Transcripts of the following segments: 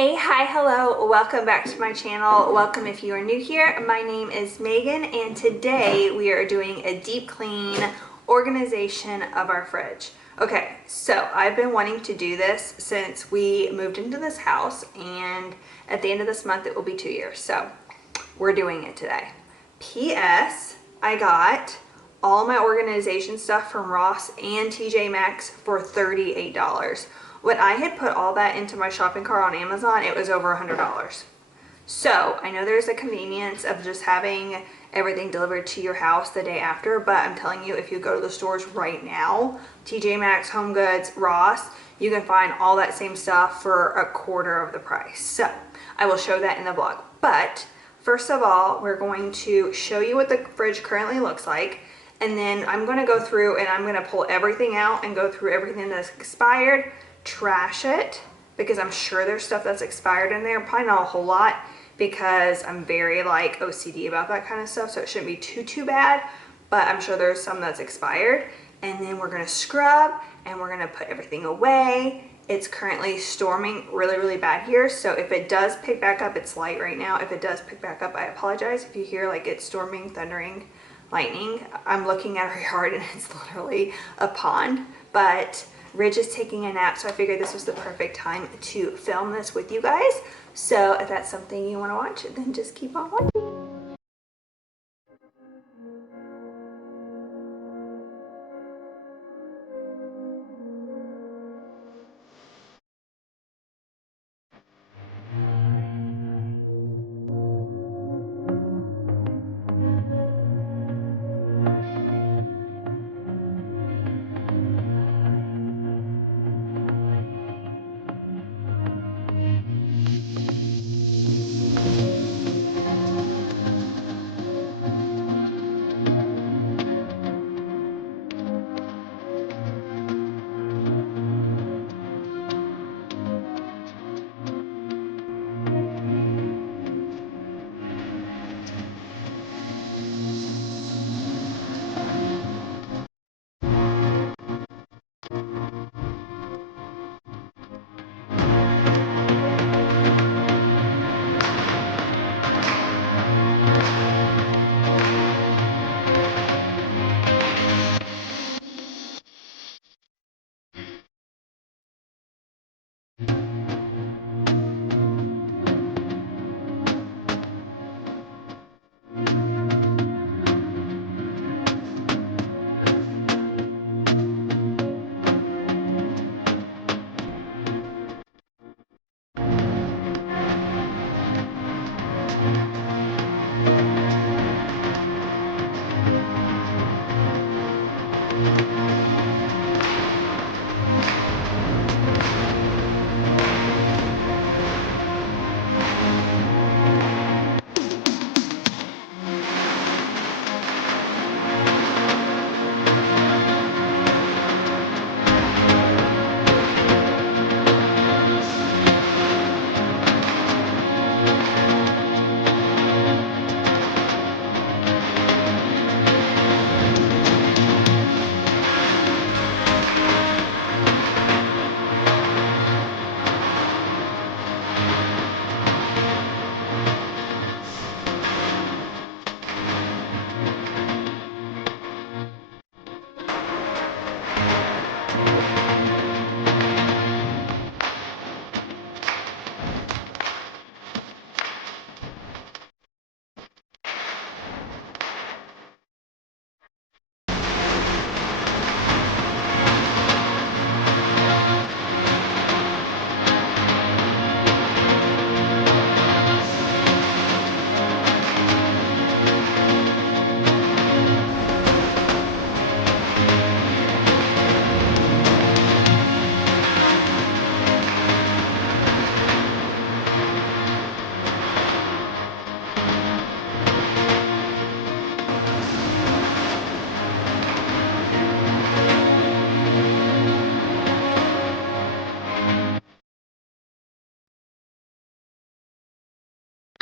Hey, hi, hello, welcome back to my channel. Welcome if you are new here. My name is Megan and today we are doing a deep clean organization of our fridge. Okay, so I've been wanting to do this since we moved into this house, and at the end of this month it will be 2 years. So we're doing it today. P.S. I got all my organization stuff from Ross and TJ Maxx for $38. When I had put all that into my shopping cart on Amazon, it was over $100. So I know there's a convenience of just having everything delivered to your house the day after, but I'm telling you, if you go to the stores right now, TJ Maxx, Home Goods, Ross, you can find all that same stuff for a quarter of the price. So I will show that in the vlog. But first of all, we're going to show you what the fridge currently looks like. And then I'm going to go through and I'm going to pull everything out and go through everything that's expired, trash it, because I'm sure there's stuff that's expired in there. Probably not a whole lot because I'm very like OCD about that kind of stuff. So it shouldn't be too bad, but I'm sure there's some that's expired. And then we're going to scrub and we're going to put everything away. It's currently storming really bad here. So if it does pick back up, it's light right now. If it does pick back up, I apologize. If you hear like it's storming, thundering, lightning, I'm looking at our yard and it's literally a pond. But Ridge is taking a nap, so I figured this was the perfect time to film this with you guys. So if that's something you want to watch, then just keep on watching.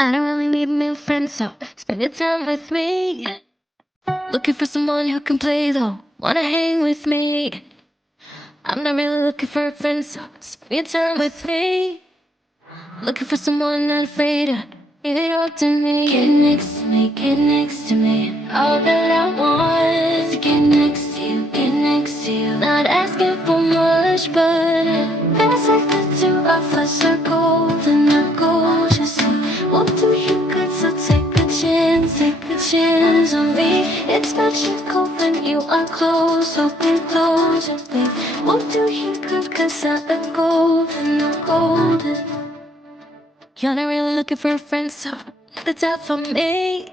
I don't really need a new friend, so spend your time with me. Looking for someone who can play though, wanna hang with me. I'm not really looking for a friend, so spend your time with me. Looking for someone not afraid to give it all to me. Get next to me, get next to me. All that I want is to get next to you, get next to you. Not asking for much, but there's like the two of us are golden, are gorgeous. We'll do you good, so take a chance on me. It's magical when you are close, open close, babe. We'll do you good, cause I'm golden, I'm golden. You're not really looking for a friend, so that's out for me.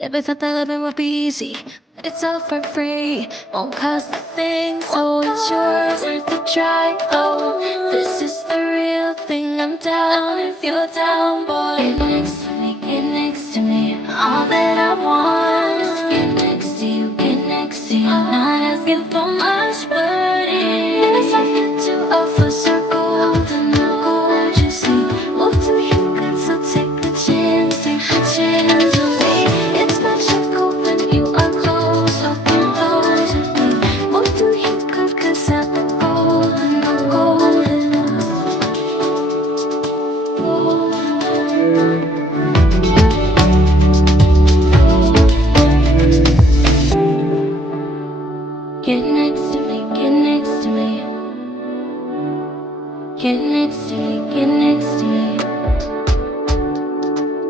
Never thought that loving would be easy, but it's all for free. Won't cost a thing, so it's yours worth a try. Oh, this is the real thing. I'm down if you're down, boy. Get next to me, get next to me. All that I want is to get next to you, get next to you. Not asking for much, but it's something to offer. So golden, gorgeous. We'll do you good, so take a chance on me. It's magical when you are close, open close. We'll do you good, cause I'm golden, golden. Get next to me, get next to me. Get next to me, get next to me.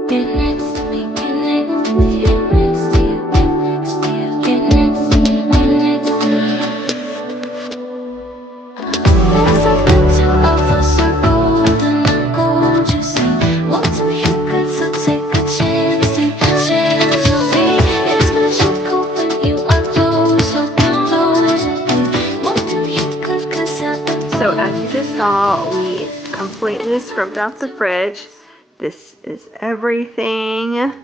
Get next to me, get next to me. Get next to you, get next to you. Get next to me, get next to me. There's something to offer, so golden and gorgeous. What do you good, so take a chance on me. It's magical when you are close, open close. What do you good, cause I'm So as you just saw, we completely scrubbed out the fridge. This is everything.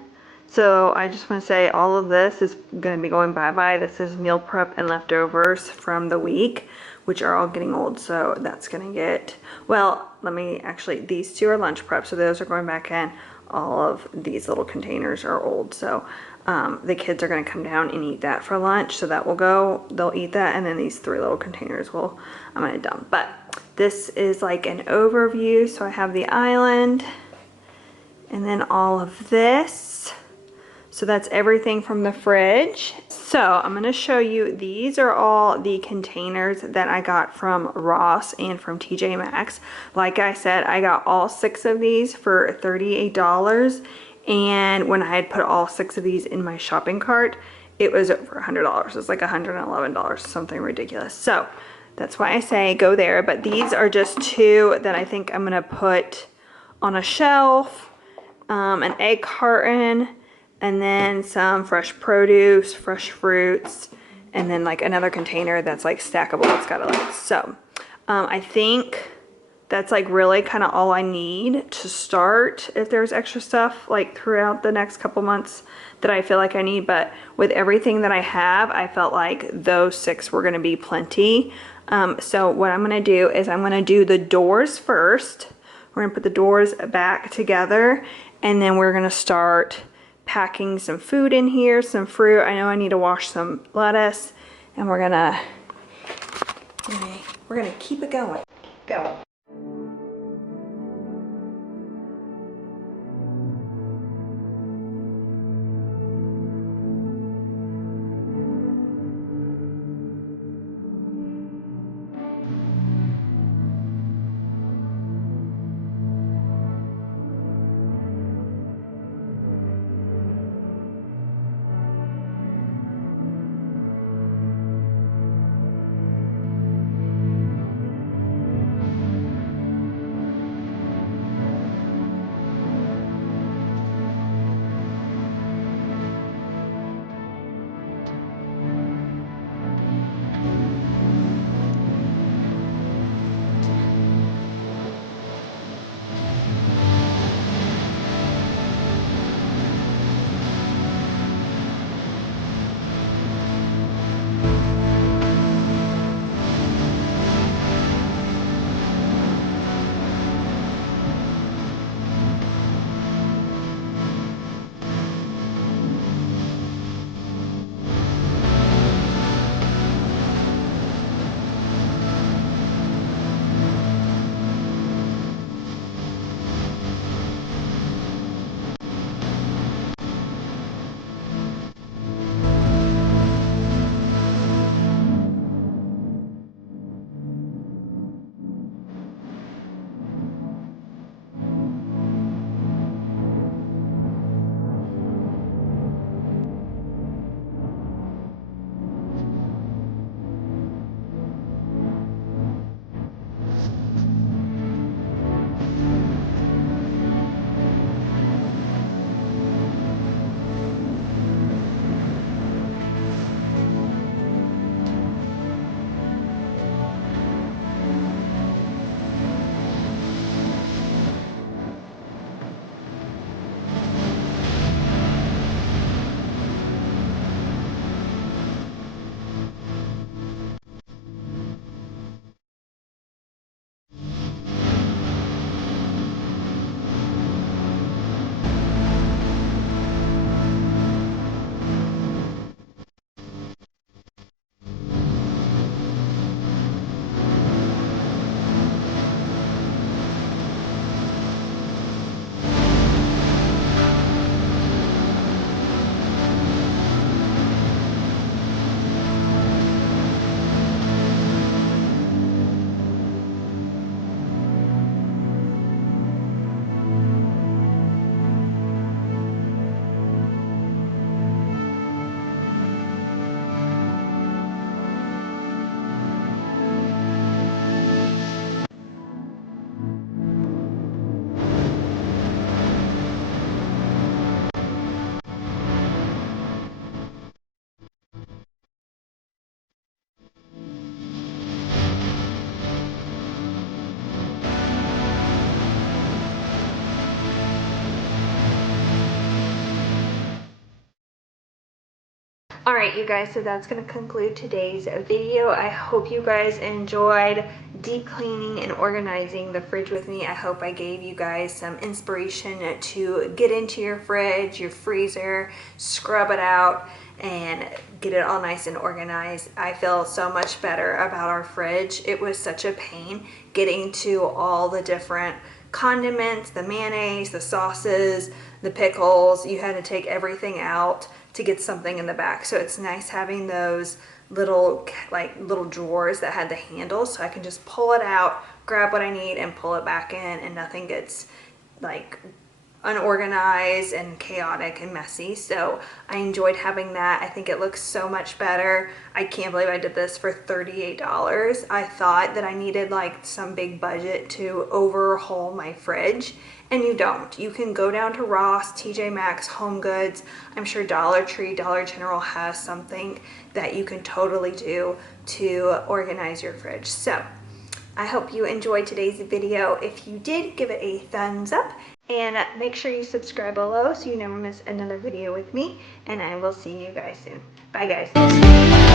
So I just want to say all of this is going to be going bye-bye. This is meal prep and leftovers from the week, which are all getting old. So that's going to get, well, these two are lunch prep. So those are going back in. All of these little containers are old. So the kids are going to come down and eat that for lunch. So that will go, they'll eat that. And then these three little containers I'm going to dump. But this is like an overview. So I have the island and then all of this. So that's everything from the fridge. So I'm going to show you, these are all the containers that I got from Ross and from TJ Maxx. Like I said, I got all 6 of these for $38. And when I had put all 6 of these in my shopping cart, it was over $100. It's like $111, something ridiculous. So that's why I say go there. But these are just 2 that I think I'm going to put on a shelf, an egg carton, and then some fresh produce, fresh fruits, and then like another container that's like stackable. It's got a lid. So I think that's like really kind of all I need to start. If there's extra stuff like throughout the next couple months that I feel like I need, but with everything that I have, I felt like those 6 were going to be plenty. So what I'm going to do is I'm going to do the doors first. We're going to put the doors back together, and then we're going to start packing some food in here, some fruit. I know I need to wash some lettuce, and we're gonna keep it going. Go. Alright, you guys, so that's going to conclude today's video. I hope you guys enjoyed deep cleaning and organizing the fridge with me. I hope I gave you guys some inspiration to get into your fridge, your freezer, scrub it out, and get it all nice and organized. I feel so much better about our fridge. It was such a pain getting to all the different condiments, the mayonnaise, the sauces, the pickles. You had to take everything out to get something in the back. So it's nice having those little drawers that had the handles, so I can just pull it out, grab what I need, and pull it back in, and nothing gets like unorganized and chaotic and messy. So I enjoyed having that. I think it looks so much better. I can't believe I did this for $38. I thought that I needed like some big budget to overhaul my fridge, and you don't. You can go down to Ross, TJ Maxx, Home Goods. I'm sure Dollar Tree, Dollar General has something that you can totally do to organize your fridge. So I hope you enjoyed today's video. If you did, give it a thumbs up, and make sure you subscribe below so you never miss another video with me, and I will see you guys soon. Bye guys.